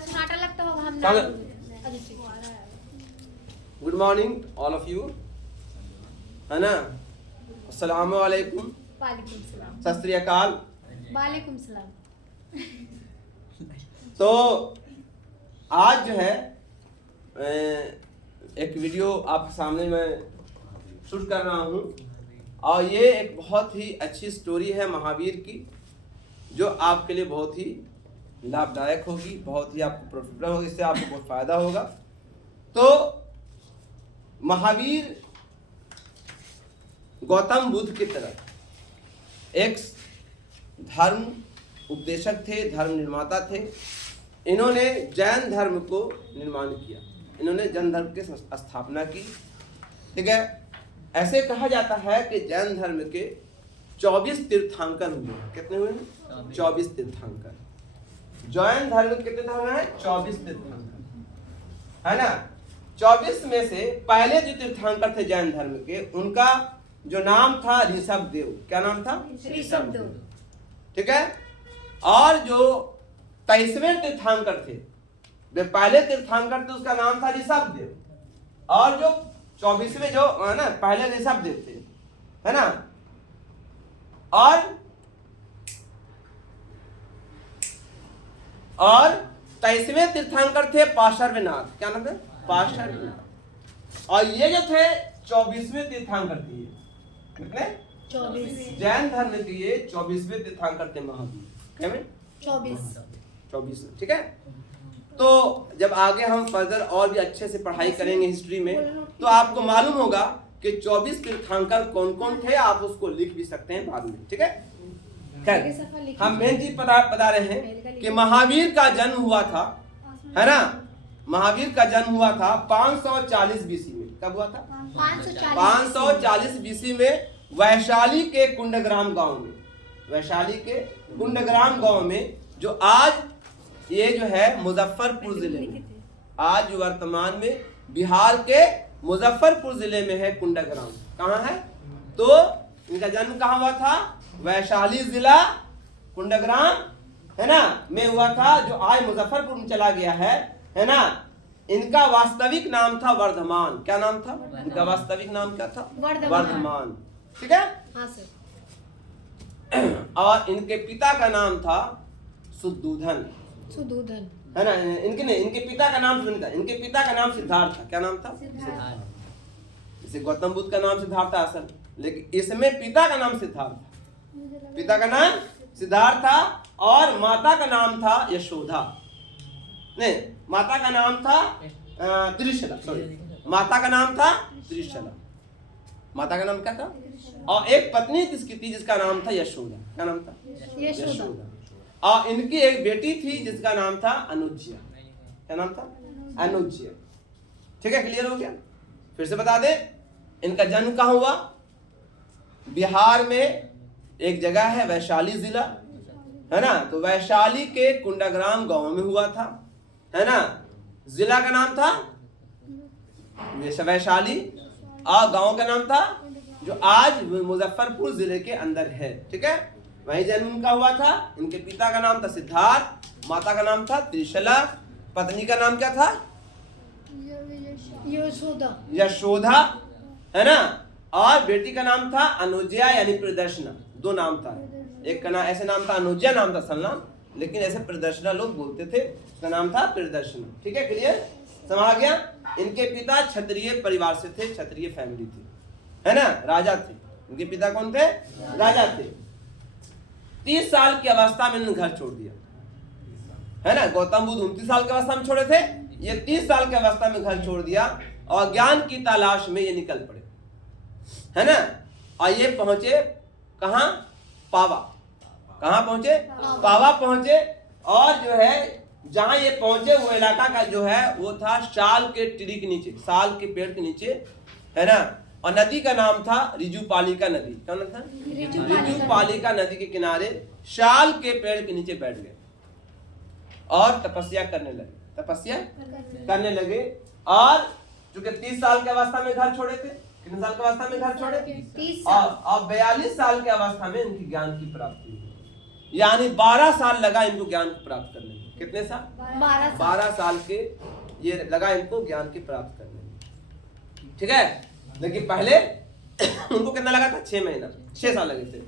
सुनाटा लगता होगा हम good morning all of you, है ना। अस्सलाम वालेकुम, वालेकुम सलाम, सत श्री अकाल। वालेकुम सलाम। तो आज जो है एक वीडियो आपके सामने मैं शूट कर रहा हूँ और ये एक बहुत ही अच्छी स्टोरी है महावीर की, जो आपके लिए बहुत ही लाभदायक होगी, बहुत ही आपको प्रॉफिटेबल होगी, इससे आपको बहुत फायदा होगा। तो महावीर गौतम बुद्ध की तरह एक धर्म उपदेशक थे, धर्म निर्माता थे। इन्होंने जैन धर्म को निर्माण किया, इन्होंने जैन धर्म की स्थापना की, ठीक है। ऐसे कहा जाता है कि जैन धर्म के 24 तीर्थंकर हुए। कितने हुए? 24 तीर्थंकर। जैन धर्म कितने धर्म है? 24 तीर्थंकर, है ना। 24 में से पहले जो तीर्थंकर थे जैन धर्म के, उनका जो नाम था ऋषभ देव। क्या नाम था? ऋषभ देव, ठीक है। और जो 23वें तीर्थंकर थे, जो पहले तीर्थंकर थे, उसका नाम था ऋषभ देव। और जो 24वें जो है ना, पहले ऋषभ देव थे, है ना। और 23वें तीर्थंकर थे पार्श्वनाथ। क्या नाम है? पार्श्वनाथ। और ये जो थे 24वें तीर्थंकर थे। कितने? 24। जैन धर्म के ये 24वें तीर्थंकर थे महावीर। क्या में? 24, ठीक है। तो जब आगे हम फर्दर और भी अच्छे से पढ़ाई करेंगे हिस्ट्री में, तो आपको मालूम होगा कि 24 तीर्थंकर कौन कौन थे। आप उसको लिख भी सकते हैं बाद में, ठीक है। खैर, हम मेन चीज बता रहे हैं कि महावीर का जन्म हुआ था, है ना। महावीर का जन्म हुआ था 540 बीसी में। कब हुआ था? 540 बीसी में वैशाली के कुंडग्राम गांव में। वैशाली के कुंडग्राम गांव में, जो आज ये जो है मुजफ्फरपुर जिले में, आज वर्तमान में बिहार के मुजफ्फरपुर जिले में है कुंडग्राम। कहाँ है? तो इनका जन्म कहाँ हुआ था? वैशाली जिला कुंडग्राम, है ना, में हुआ था, जो आज मुजफ्फरपुर में चला गया है ना। इनका वास्तविक नाम था वर्धमान। क्या नाम था इनका? वास्तविक नाम क्या था? वर्धमान, ठीक है। हाँ सर। और इनके पिता का नाम था सुद्धोधन, है ना। इनके पिता का नाम सुनिए, इनके पिता का नाम सिद्धार्थ था। क्या नाम था? जैसे गौतम बुद्ध का नाम सिद्धार्थ था असल, लेकिन इसमें पिता का नाम सिद्धार्थ था। पिता का नाम सिद्धार्थ था और माता का नाम था यशोदा। नहीं, माता का नाम था त्रिशला। सॉरी, माता का नाम था त्रिशला। माता का नाम क्या था? और एक पत्नी किसकी थी जिसका नाम था यशोदा। क्या नाम था? यशोदा। और इनकी एक बेटी थी जिसका नाम था अनुज्या। क्या नाम था? अनुज्या, ठीक है। क्लियर हो गया? फिर से बता दे, इनका जन्म कहाँ हुआ? बिहार में एक जगह है वैशाली जिला, है ना। तो वैशाली के कुंडग्राम गांव में हुआ था, है ना। जिला का नाम था वैशाली और गांव का नाम था जो आज मुजफ्फरपुर जिले के अंदर है, ठीक है। वहीं जन्म उनका हुआ था। इनके पिता का नाम था सिद्धार्थ, माता का नाम था त्रिशला, पत्नी का नाम क्या था? यशोदा, है ना। और बेटी का नाम था अनुज्या यानी प्रदर्शना। दो नाम था, एक का नाम ऐसे नाम था अनुज्या, नाम था असल नाम, लेकिन ऐसे प्रदर्शना लोग बोलते थे, उसका नाम था प्रदर्शना, ठीक है। क्लियर? समझ आ गया? इनके पिता क्षत्रिय परिवार से थे, क्षत्रिय फैमिली थी, है ना, राजा थे। इनके पिता कौन थे? राजा थे। 30 साल की अवस्था में इन्होंने घर छोड़ दिया, है ना। गौतम बुद्ध 29 साल की अवस्था में छोड़े थे, ये 30 साल की अवस्था में घर छोड़ दिया और ज्ञान की तलाश में ये निकल पड़े, है ना। और ये पहुंचे कहाँ? पावा। कहाँ पहुंचे? पावा पहुंचे। और जो है जहां ये पहुंचे वो इलाका का जो है वो था साल के ट्री के नीचे, साल के पेड़ के नीचे, है ना। और नदी का नाम था रिजुपालिका नदी। क्या नाम था? रिजुपालिका नदी के किनारे साल के पेड़ के नीचे बैठ गए और तपस्या करने लगे। और चूंकि 30 साल की अवस्था में घर छोड़े थे, कितने साल की अवस्था में घर छोड़े? 30 और 42 साल की अवस्था में इनकी ज्ञान की प्राप्ति हुई, यानी 12 साल लगा इनको ज्ञान को प्राप्त करने में। कितने साल? 12 साल के ये लगा इनको ज्ञान की प्राप्त करने में, ठीक है। लेकिन पहले उनको कितना लगा था? 6 महीना, 6 साल लगे थे।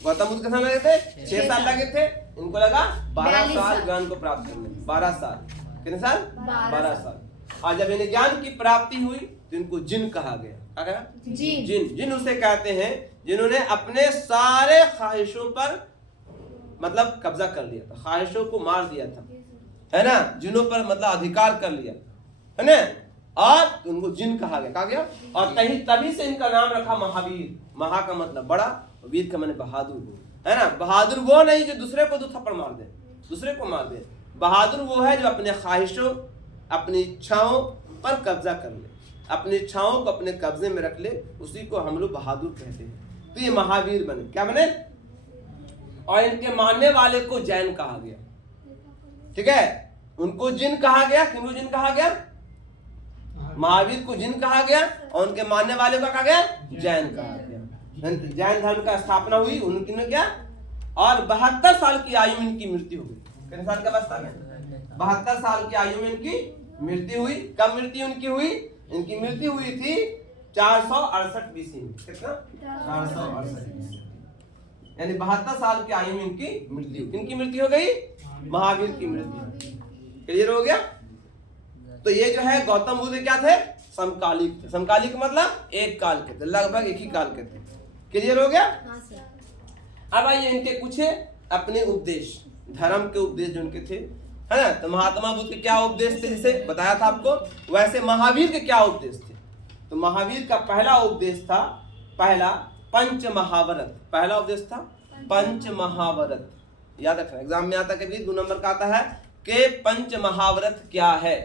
गौतम बुद्ध कितना लगे थे? 6 साल लगे थे। इनको लगा 12 साल ज्ञान को प्राप्त करने में। 12 साल, कितने साल? 12 साल। और जब इन्हें ज्ञान की प्राप्ति हुई तो इनको जिन कहा गया। क्या कहा? जिन। जिन उसे कहते हैं जिन्होंने अपने सारे ख्वाहिशों पर मतलब कब्जा कर लिया था, ख्वाहिशों को मार दिया था, है ना, जिनों पर मतलब अधिकार कर लिया, है ना, और उनको जिन कहा गया। कहा गया और तभी से इनका नाम रखा महावीर। महा का मतलब बड़ा, वीर का मतलब बहादुर, है ना। बहादुर वो नहीं जो दूसरे को 2 थप्पड़ मार दे, दूसरे को मार दे। बहादुर वो है जो अपने ख्वाहिशों, अपनी इच्छाओं पर कब्जा कर ले, अपनी इच्छाओं को अपने कब्जे में रख ले, उसी को हम लोग बहादुर कहते हैं। तो ये महावीर बने। क्या बने? और इनके मानने वाले को जैन कहा गया, ठीक है। उनको जिन कहा गया। किनको जिन कहा गया? महावीर को जिन कहा गया और उनके मानने वाले को कहा गया? जैन कहा गया। जैन धर्म का स्थापना हुई उनकी ने क्या, और 72 साल की आयु में इनकी मृत्यु हो गई। कितने साल का अवस्था में? 72 साल की आयु में इनकी मृत्यु हुई। कब मृत्यु उनकी हुई? इनकी मृत्यु हुई थी 468 बीसी में। कितना? 468, यानी 72 साल की आयु में इनकी मृत्यु। किनकी मृत्यु हो गई? महावीर की मृत्यु। क्लियर हो गया? तो ये जो है गौतम बुद्ध क्या थे? समकालिक थे। समकालिक मतलब एक काल के थे, लगभग एक ही काल के थे। क्लियर हो गया? अब आइए इनके कुछ अपने उपदेश, धर्म के उपदेश जो उनके थे, है ना। तो महात्मा बुद्ध के क्या उपदेश थे, जैसे बताया था आपको, वैसे महावीर के क्या उपदेश थे। तो महावीर का पहला उपदेश था, पहला पंच महाव्रत। पहला उपदेश था पंच महाव्रत। याद रखना, एग्जाम में आता कभी 2 नंबर का आता है कि पंच महाव्रत क्या है।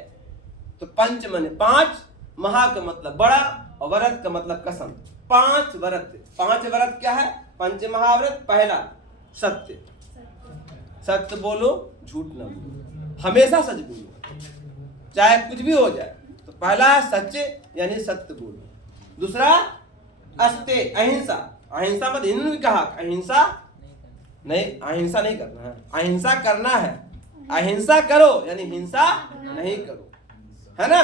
तो पंच माने 5, महा का मतलब बड़ा और व्रत का मतलब कसम। 5 व्रत। 5 व्रत क्या है? पंच महाव्रत। पहला सत्य, सत्य बोलो, झूठ न बोलो, हमेशा सच बोलो, चाहे कुछ भी हो जाए। तो पहला सच्चे यानी सत्य बोलो। दूसरा अस्ते, अहिंसा। अहिंसा मत, इन्होंने भी कहा अहिंसा नहीं, अहिंसा नहीं करना है, अहिंसा करना है। अहिंसा करो यानी हिंसा नहीं करो, है ना।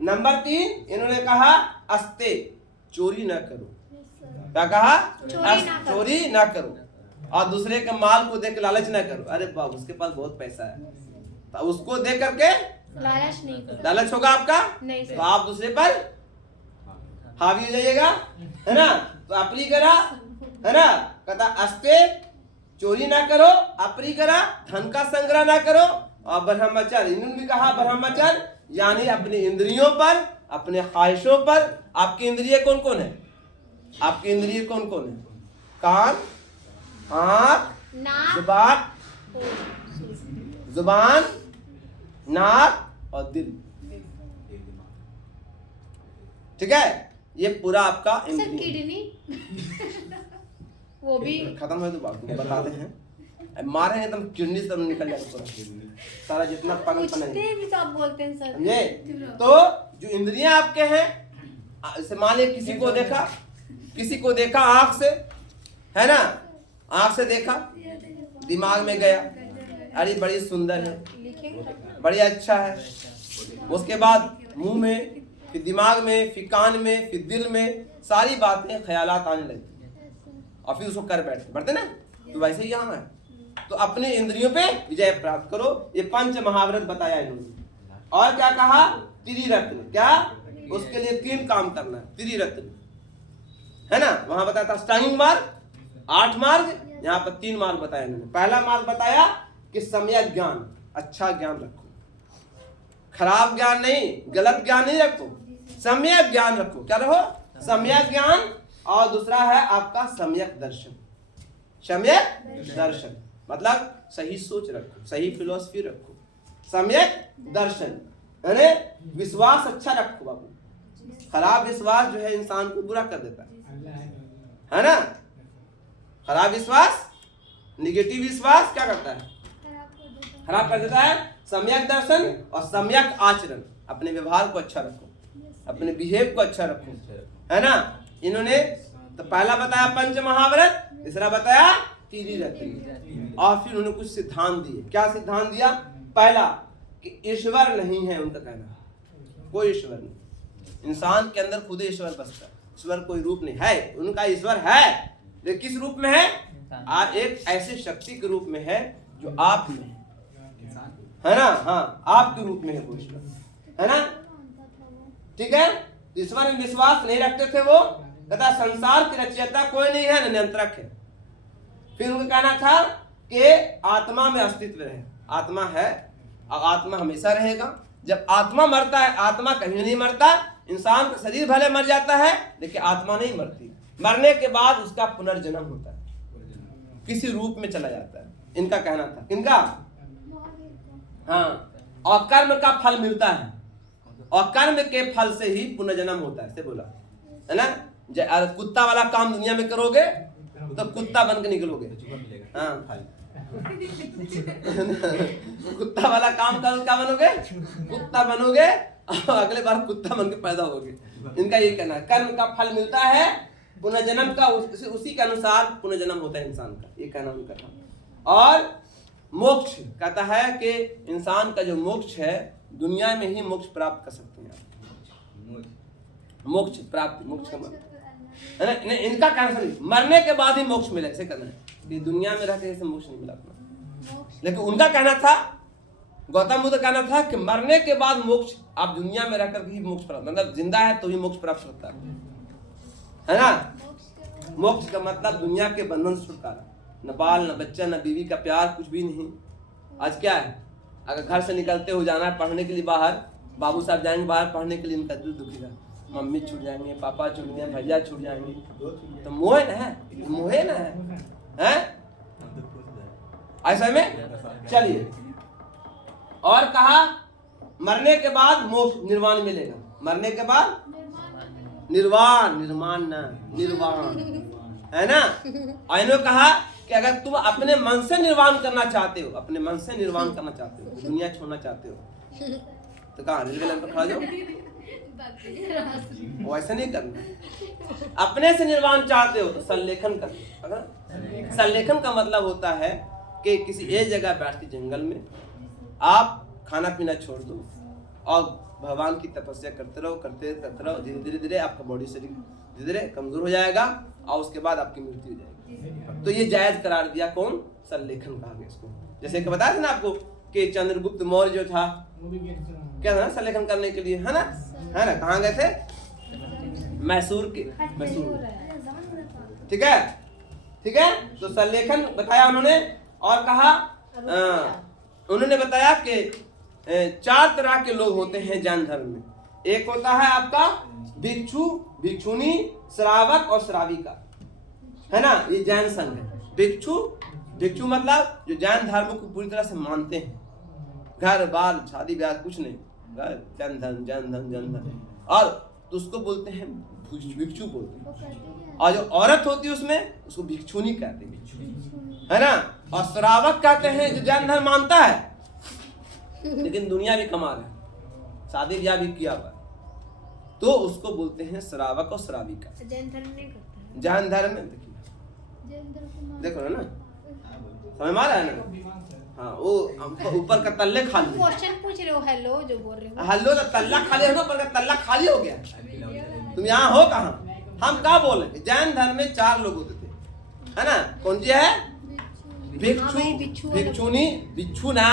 नंबर 3 इन्होंने कहा अस्ते, चोरी ना करो। क्या कहा? चोरी ना करो। और दूसरे के माल को देख लालच ना करो। अरे बाप, उसके पास बहुत पैसा है, तो उसको देख करके लालच नहीं करो। लालच होगा आपका नहीं, तो आप दूसरे पर हावी हो जाइएगा, है ना। तो अपनी करा, है ना, कहता अस्ते, चोरी ना करो, अपनी करा, धन का संग्रह ना करो, और ब्रह्मचर्य। इन्होंने भी कहा ब्रह्मचर्य यानी अपनी इंद्रियों पर, अपने ख्वाहिशों पर। आपकी इंद्रिय कौन कौन है? आपकी इंद्रिय कौन कौन है? कान, आँख, जुबान, नाक और दिल, ठीक है। ये पूरा आपका किडनी वो भी खत्म है तो बात बताते हैं। मारेंगे तो किडनी सब निकल जाएगा पूरा, सारा जितना पागल भी तो आप बोलते हैं सर। समझे? तो जो इंद्रियां आपके हैं, जैसे मान लीजिए किसी को देखा आंख से, है ना, आंख से देखा, दिमाग में गया, अरे बड़ी सुंदर है, बड़ी अच्छा है। उसके बाद मुंह में, फिर दिमाग में, फिर कान में, फिर दिल में, सारी बातें ख्यालात आने लगती और फिर उसको कर बढ़ते ना। तो वैसे ही यहाँ है। तो अपने इंद्रियों पे विजय प्राप्त करो। ये पंच महाव्रत बताया इन्होंने। और क्या कहा? त्रिरत्न। क्या? उसके लिए 3 काम करना है, त्रिरत्न, है ना। वहां बताया था अष्टांगिक मार्ग, 8 मार्ग, यहाँ पर 3 मार्ग बताया इन्होंने। पहला मार्ग बताया कि सम्यक ज्ञान, अच्छा ज्ञान रखो, खराब ज्ञान नहीं, गलत ज्ञान नहीं रखो, सम्यक ज्ञान रखो। क्या रखो? सम्यक ज्ञान। और दूसरा है आपका सम्यक दर्शन। सम्यक दर्शन मतलब सही सोच रखो, सही फिलॉसफी रखो। सम्यक दर्शन यानी विश्वास अच्छा रखो बाबू। खराब विश्वास जो है इंसान को बुरा कर देता है ना। खराब विश्वास, निगेटिव विश्वास क्या करता है? खराब कर देता है। सम्यक दर्शन और सम्यक आचरण, अपने व्यवहार को अच्छा रखो, अपने बिहेव को अच्छा रखो, है ना। इन्होंने तो पहला बताया पंच महाव्रत, तीसरा बताया त्रिरत्न। और फिर उन्होंने कुछ सिद्धांत दिए। क्या सिद्धांत दिया? पहला कि ईश्वर नहीं है, उनका कहना, कोई ईश्वर नहीं, इंसान के अंदर खुद ईश्वर बसता है, ईश्वर कोई रूप नहीं है। उनका ईश्वर है, लेकिन किस रूप में है? एक ऐसे शक्ति के रूप में है जो आप में है ना, हाँ आपके रूप में है वो ईश्वर, है ना, ठीक है। ईश्वर में विश्वास नहीं रखते थे वो, कहता संसार की रचयिता कोई नहीं है, नियंत्रक है। फिर उनका कहना था कि आत्मा में अस्तित्व है, आत्मा है और आत्मा हमेशा रहेगा। जब आत्मा मरता है, आत्मा कभी नहीं मरता, इंसान का शरीर भले मर जाता है लेकिन आत्मा नहीं मरती। मरने के बाद उसका पुनर्जन्म होता है, किसी रूप में चला जाता है, इनका कहना था। इनका हाँ, और कर्म का फल मिलता है, और कर्म के फल से ही पुनर्जन्म होता है, से बोला है ना। कुत्ता वाला काम दुनिया में करोगे तो कुत्ता बन के निकलोगे, हाँ कुत्ता वाला काम करो, क्या बनोगे? कुत्ता बनोगे, और अगले बार कुत्ता बन के पैदा होगे। इनका ये कहना है, कर्म का फल मिलता है, पुनर्जन्म का उसी के अनुसार पुनर्जन्म होता है इंसान का, ये कहना उनका था। और मोक्ष कहता है कि इंसान का जो मोक्ष है, दुनिया में ही मोक्ष प्राप्त कर सकते हैं आप, मोक्ष प्राप्त, मोक्ष का मतलब इनका कहना मरने के बाद ही मोक्ष मिले, ऐसे करना है कि दुनिया में रहकर ऐसे मोक्ष नहीं मिला अपना। लेकिन उनका कहना था, गौतम बुद्ध कहना था कि मरने के बाद मोक्ष, आप दुनिया में रहकर ही मोक्ष प्राप्त, मतलब जिंदा है तो ही मोक्ष प्राप्त होता है ना। मोक्ष का मतलब दुनिया के बंधन से छुटकारा, न बाल न बच्चा न बीवी का प्यार, कुछ भी नहीं। आज क्या है, अगर घर से निकलते हो जाना है पढ़ने के लिए बाहर, बाबू साहब जाएंगे बाहर पढ़ने के लिए, इनका दिल दुखेगा, मम्मी छूट जाएंगे, पापा छूट जाएंगे, भैया छूट जाएंगे, तो मोह न है, मोहे न है ऐसा में। चलिए, और कहा मरने के बाद मोक्ष निर्वाण मिलेगा, मरने के बाद निर्वाण, निर्माण न निर्वाण, है ना। और इन्होंने कहा कि अगर तुम अपने मन से निर्वाण करना चाहते हो, अपने मन से निर्वाण करना चाहते हो, दुनिया छोड़ना चाहते हो, तो कहा रेलवे लाइन पर खड़ा जाओ, वैसा नहीं करना। अपने से निर्वाण चाहते हो तो संलेखन कर। अगर संलेखन का मतलब होता है कि किसी एक जगह बैठ के जंगल में आप खाना पीना छोड़ दो और भगवान की तपस्या करते रहो, करते रहो, धीरे धीरे आपका बॉडी शरीर धीरे धीरे कमजोर हो जाएगा और उसके बाद आपकी मृत्यु हो जाएगी। तो ये जायज करार दिया, कौन? संलेखन कहा गया इसको। जैसे कि बताया था ना आपको कि चंद्रगुप्त मौर्य जो था, क्या था, संलेखन करने के लिए, है ना, है ना, कहाँ गए थे? मैसूर के, मैसूर, ठीक है, ठीक है। तो संलेखन बताया उन्होंने, और कहा उन्होंने बताया कि 4 तरह के लोग होते हैं जैन धर्म में। एक होता है आपका भिक्षु, भिक्षुनी, श्रावक और श्राविका, है ना, ये जैन संघ है। भिक्षु, भिक्षु मतलब जो जैन धर्म को पूरी तरह से मानते हैं, घर बार शादी ब्याह कुछ नहीं, जैन धर्म, जैन धर्म, जैन धर्म, और तो उसको बोलते हैं भिक्षु बोलते हैं। और जो औरत होती है उसमें, उसको भिक्षुनी कहते हैं, है ना। और श्रावक कहते हैं जो जैन धर्म मानता है लेकिन दुनिया भी कमा रहा है, शादी ब्याह भी किया हुआ, तो उसको बोलते हैं श्रावक और श्राविका। जैन धर्म नहीं करता, जैन धर्म में देखो ना, समझ में आ रहा है ना। हाँ, वो ऊपर का तल्ले खाली, क्वेश्चन पूछ रहे हो, हेलो जो बोल रहे हो, हेलो, तो तल्ला खाली है ना, ऊपर का तल्ला खाली हो गया। तुम यहाँ हो कहाँ? हम क्या बोले, जैन धर्म में 4 लोग होते थे, है ना। कौन जी है? भिक्षु, भिक्षुनी, भिक्षु ना,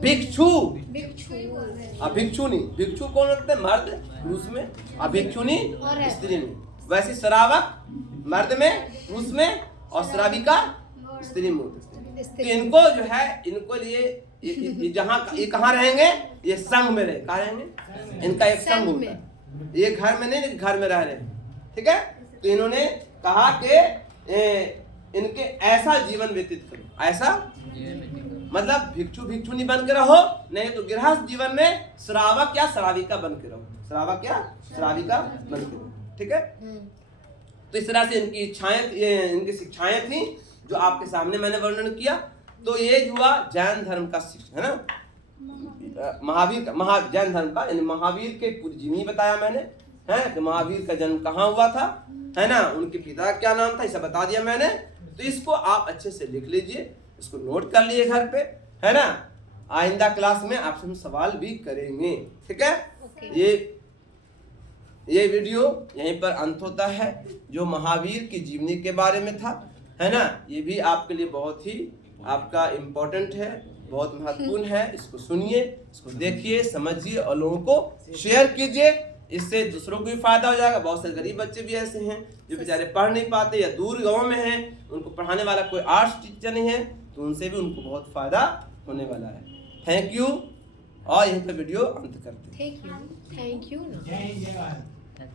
भिक्षु, भिक्षुनी। भिक्षु कौन होते हैं? मर्द पुरुष में, और भिक्षुनी स्त्री में। वैसे श्रावक मर्द में, पुरुष में, और श्राविका स्त्री में होते हैं। तो इनको जो है, इनको लिए जहाँ ये कहाँ रहेंगे, ये संघ में रहे, कहाँ रहेंगे, इनका एक संघ होता है, ये घर में नहीं, घर में रह रहे हैं, ठीक है। तो इन्होंने कहा कि इनके ऐसा जीवन व्यतीत करो, ऐसा मतलब भिक्षु भिक्षुनी बन के रहो, नहीं तो गृहस्थ जीवन में श्रावक या श्राविका बन के रहो, श्रावक या श्राविका बन के रहो, ठीक है। तो इस तरह से इनकी इच्छाएं, इनकी शिक्षाएं थी जो आपके सामने मैंने वर्णन किया। तो ये हुआ जैन धर्म का शिक्षा, है ना। महावीर का, जैन धर्म का, यानी महावीर के पूरी जीवनी बताया मैंने, है कि महावीर का जन्म कहाँ हुआ था, है ना, उनके पिता क्या नाम था, इसे बता दिया मैंने। तो इसको आप अच्छे से लिख लीजिए, इसको नोट कर लिए घर पे, है ना। आइंदा क्लास में आपसे हम सवाल भी करेंगे, ठीक है। ये वीडियो यहीं पर अंत होता है, जो महावीर की जीवनी के बारे में था, है ना। ये भी आपके लिए बहुत ही आपका इम्पोर्टेंट है, बहुत महत्वपूर्ण है। इसको सुनिए, इसको देखिए, समझिए और लोगों को शेयर कीजिए। इससे दूसरों को भी फायदा हो जाएगा। बहुत से गरीब बच्चे भी ऐसे हैं जो बेचारे पढ़ नहीं पाते या दूर गांव में हैं, उनको पढ़ाने वाला कोई आर्ट्स टीचर नहीं है, तो उनसे भी उनको बहुत फायदा होने वाला है। Thank you. और यहीं पर वीडियो अंत करते हैं। थैंक यू ना।